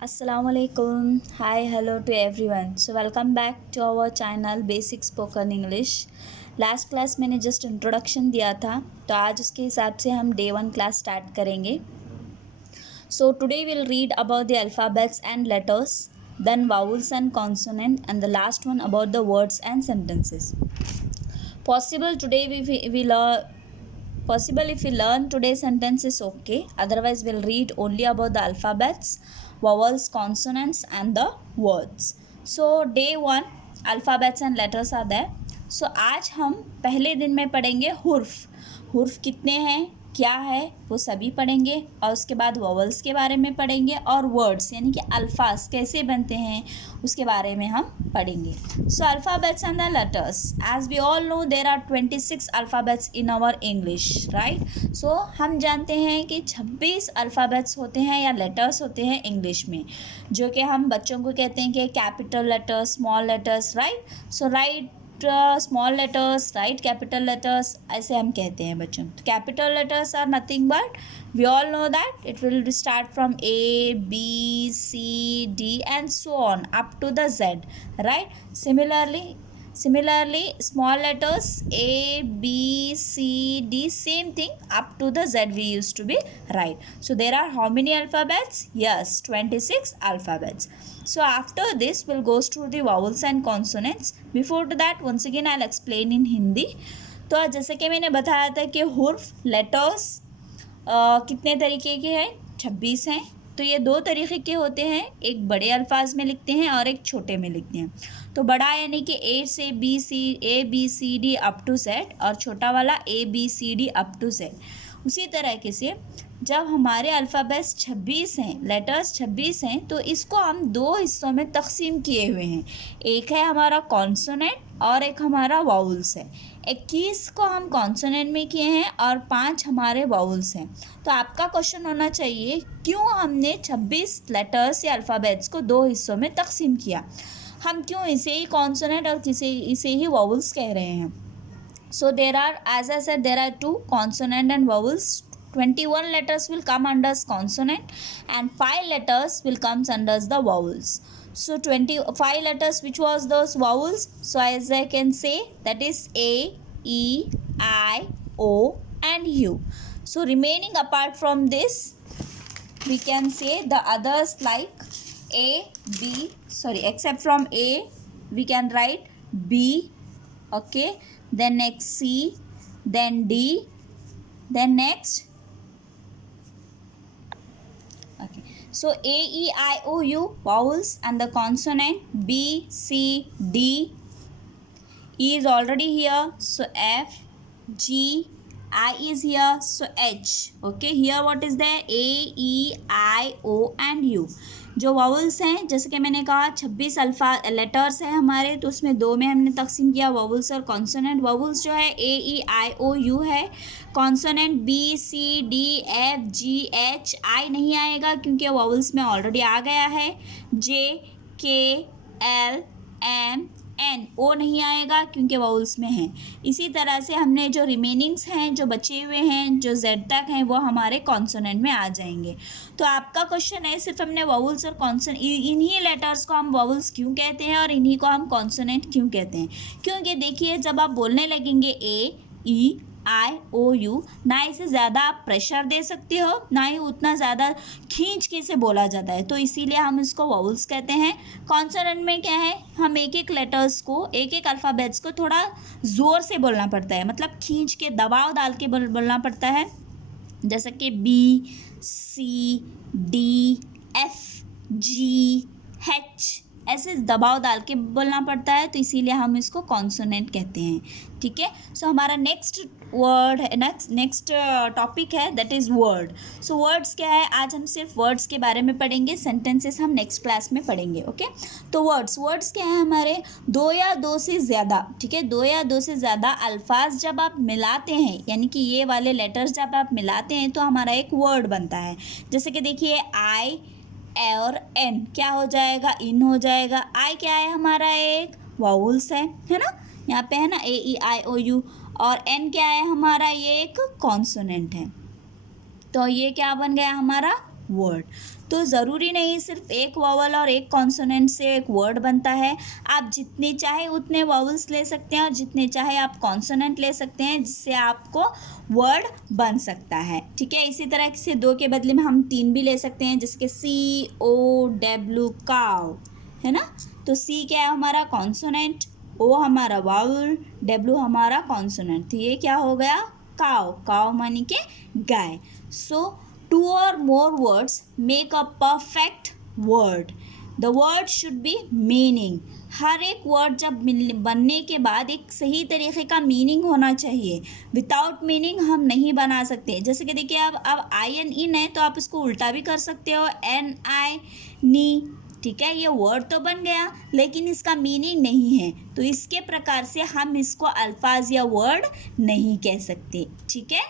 Assalamualaikum. Hi, hello to everyone. So welcome back to our channel Basic Spoken English. Last class मैंने just introduction दिया था, तो आज उसके हिसाब से हम डे 1 क्लास स्टार्ट करेंगे. So today we'll read about the alphabets and letters, then vowels and consonant, and the last one about the words and sentences. Possible today we learn. Possible if we learn today's sentence is okay. Otherwise, we'll read only about the alphabets, vowels, consonants, and the words. So day 1 alphabets and letters are there. So आज हम पहले दिन में पढ़ेंगे हुर्फ कितने हैं, क्या है, वो सभी पढ़ेंगे. और उसके बाद वॉवल्स के बारे में पढ़ेंगे और वर्ड्स यानी कि अल्फाज कैसे बनते हैं उसके बारे में हम पढ़ेंगे. So alphabets and the letters. As we all know there are 26 alphabets in our English, right. So हम जानते हैं कि 26 अल्फ़ाबेट्स होते हैं या लेटर्स होते हैं इंग्लिश में, जो कि हम बच्चों को कहते हैं कि capital letters, small letters, right. So right small letters, right capital letters, ऐसे हम कहते हैं बच्चों. तो capital letters are nothing but we all know that it will start from A, B, C, D and so on up to the Z, right. Similarly small letters A, B, C, D, same thing up to the Z we used to be write. So there are how many alphabets? Yes, 26 alphabets. So after this we'll go through the vowels and consonants. Before to that once again I'll explain in Hindi. तो जैसे कि मैंने बताया था कि हुर्फ letters कितने तरीके के हैं? 26 हैं. तो ये दो तरीके के होते हैं, एक बड़े अल्फाज में लिखते हैं और एक छोटे में लिखते हैं. तो बड़ा यानी कि ए से B C D up to Z और छोटा वाला A B C D up to Z. उसी तरीके से जब हमारे अल्फ़ाबेट्स 26 हैं, लेटर्स 26 हैं, तो इसको हम दो हिस्सों में तकसीम किए हुए हैं. एक है हमारा कॉन्सोनेंट और एक हमारा वाउल्स है. 21 को हम कॉन्सोनेंट में किए हैं और 5 हमारे वाउल्स हैं. तो आपका क्वेश्चन होना चाहिए क्यों हमने 26 लेटर्स या अल्फ़ाबेट्स को दो हिस्सों में तकसीम किया, हम क्यों इसे ही कॉन्सोनेंट और इसे ही वाउल्स कह रहे हैं. So there are, as I said, there are two consonant and vowels. 21 letters will come under consonant and 5 letters will comes under the vowels. So 25 letters, which was those vowels? So as I can say, that is A, E, I, O and U. So remaining apart from this, we can say the others like A, B, except from A, we can write B, okay, then next C, then D, then next, okay. So A, E, I, O, U vowels and the consonant B, C, D. E is already here, so F, G, I is here, so H. Okay, here what is there? A, E, I, O and U. जो vowels हैं, जैसे कि मैंने कहा 26 letters हैं हमारे, तो उसमें दो में हमने तकसीम किया, वावल्स और कॉन्सोनेंट. वावल्स जो है ए, ई, आई, ओ, यू है. Consonant B, C, D, F, जी, एच. आई नहीं आएगा क्योंकि वावल्स में ऑलरेडी आ गया है. जे, के, एल, एम, एन. ओ नहीं आएगा क्योंकि वाउल्स में हैं. इसी तरह से हमने जो रिमेनिंग्स हैं, जो बचे हुए हैं, जो जेड तक हैं, वो हमारे कॉन्सोनेंट में आ जाएंगे. तो आपका क्वेश्चन है सिर्फ हमने वाउल्स और कॉन्सोनेंट, इन्हीं लेटर्स को हम वाउल्स क्यों कहते हैं और इन्हीं को हम कॉन्सोनेंट क्यों कहते हैं? क्योंकि देखिए जब आप बोलने लगेंगे ए, ई, आई, ओ, यू, ना इसे ज़्यादा आप प्रेशर दे सकते हो, ना ही उतना ज़्यादा खींच के इसे बोला जाता है, तो इसीलिए हम इसको वाउल्स कहते हैं. कॉन्सोनेंट में क्या है, हम एक एक लेटर्स को, एक एक अल्फ़ाबेट्स को थोड़ा ज़ोर से बोलना पड़ता है, मतलब खींच के दबाव डाल के बोलना पड़ता है. जैसे कि बी, सी, डी, एफ, जी, एच, ऐसे दबाव डाल के बोलना पड़ता है, तो इसीलिए हम इसको कॉन्सोनेंट कहते हैं. ठीक है. सो हमारा नेक्स्ट वर्ड है, नेक्स्ट टॉपिक है, that is word. So words क्या है, आज हम सिर्फ वर्ड्स के बारे में पढ़ेंगे, सेंटेंसेस हम नेक्स्ट क्लास में पढ़ेंगे. ओके. तो वर्ड्स क्या है हमारे, दो या दो से ज़्यादा, ठीक है, दो या दो से ज़्यादा अल्फाज जब आप मिलाते हैं, यानी कि ये वाले लेटर्स जब आप मिलाते हैं तो हमारा एक वर्ड बनता है. जैसे कि देखिए आई और एन क्या हो जाएगा, इन हो जाएगा. आई क्या है हमारा, एक वाउल्स है ना, यहाँ पे है ना, ए, ई, आई, ओ, यू. और एन क्या है हमारा, ये एक कॉन्सोनेंट है. तो ये क्या बन गया हमारा वर्ड. तो ज़रूरी नहीं सिर्फ एक वावल और एक कॉन्सोनेंट से एक वर्ड बनता है। आप जितने चाहे उतने वावल्स ले सकते हैं और जितने चाहे आप कॉन्सोनेंट ले सकते हैं, जिससे आपको वर्ड बन सकता है। ठीक है, इसी तरह से 2 के बदले में हम 3 भी ले सकते हैं, जिसके COW काव, है ना। तो C क्या है हमारा कॉन्सोनेंट, O हमारा वावल, W हमारा कॉन्सोनेंट। तो ये क्या हो गया काव, काव मानी के गाय। सो 2 or more words make a perfect word. The word should be meaning. हर एक वर्ड जब बनने के बाद एक सही तरीके का मीनिंग होना चाहिए। विदाउट मीनिंग हम नहीं बना सकते। जैसे कि देखिए अब आई एन इन है तो आप इसको उल्टा भी कर सकते हो, एन आई नी। ठीक है, ये वर्ड तो बन गया लेकिन इसका मीनिंग नहीं है, तो इसके प्रकार से हम इसको अल्फाज या वर्ड नहीं कह सकते। ठीक है,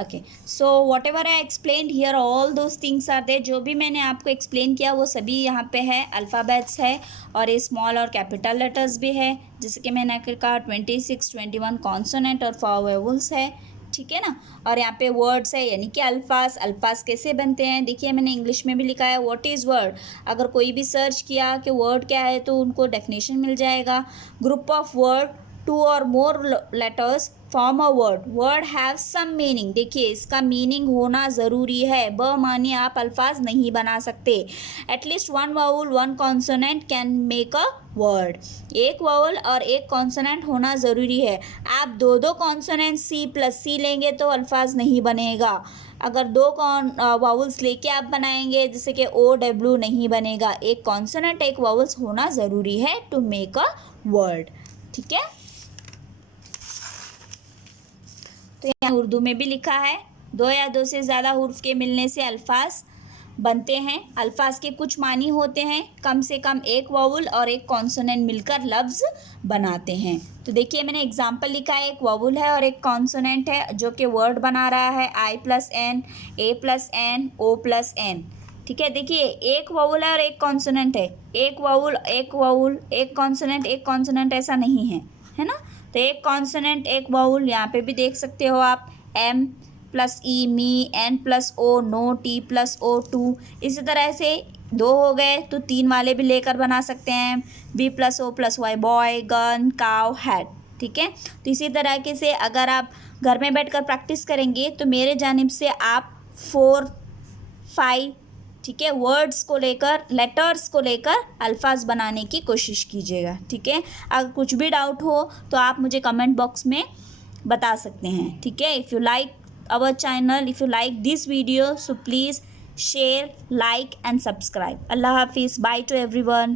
okay. So whatever I explain here all those things are there. जो भी मैंने आपको एक्सप्लेन किया वो सभी यहाँ पे है, अल्फ़ाबेट्स है और ये स्मॉल और कैपिटल लेटर्स भी है। जैसे कि मैंने कहा 26, 21 कॉन्सोनेंट और 4 वेवल्स है। ठीक है ना। और यहाँ पे वर्ड्स है यानी कि अल्फाज। अल्फाज कैसे बनते हैं देखिए, मैंने इंग्लिश में भी लिखा है व्हाट इज़ वर्ड। अगर कोई भी सर्च किया कि वर्ड क्या है तो उनको डेफिनेशन मिल जाएगा। Group of word 2 or more letters form a word. Word have some meaning. देखिए इसका मीनिंग होना ज़रूरी है। ब मानिए आप अल्फाज नहीं बना सकते। At least 1 vowel 1 consonant can make a word. एक वावल और एक कॉन्सोनेंट होना ज़रूरी है। आप 2 कॉन्सोनेंट C+C लेंगे तो अल्फाज नहीं बनेगा। अगर 2 वावल्स लेके आप बनाएंगे जैसे कि OW नहीं बनेगा। एक कॉन्सोनेंट एक वावल्स होना ज़रूरी है टू मेक अ वर्ड। ठीक है, तो यहाँ उर्दू में भी लिखा है 2 या 2 से ज़्यादा हुर्फ के मिलने से अल्फाज बनते हैं। अल्फाज के कुछ मानी होते हैं, कम से कम एक वावल और एक कॉन्सोनेंट मिलकर लफ्ज़ बनाते हैं। तो देखिए मैंने एग्जांपल लिखा है, एक वावल है और एक कॉन्सोनेंट है जो कि वर्ड बना रहा है I+N, A+N, O+N। ठीक है, देखिए एक वावल है और एक कॉन्सोनेंट है। एक वावल एक कॉन्सोनेंट ऐसा नहीं है, है ना। तो एक कॉन्सोनेंट एक वावल, यहाँ पे भी देख सकते हो आप M+E me, N+O no, T+O to. इसी तरह से 2 हो गए तो 3 वाले भी लेकर बना सकते हैं, B+O+Y बॉय, गन, काव, हैट। ठीक है, तो इसी तरीके से अगर आप घर में बैठकर प्रैक्टिस करेंगे तो मेरे जानिब से आप 4, 5 ठीक है वर्ड्स को लेकर, लेटर्स को लेकर अल्फाज बनाने की कोशिश कीजिएगा। ठीक है, अगर कुछ भी डाउट हो तो आप मुझे कमेंट बॉक्स में बता सकते हैं। ठीक है, if you like our channel, if you like this video, so please share, like and subscribe. अल्लाह हाफिज़, बाय टू एवरीवन।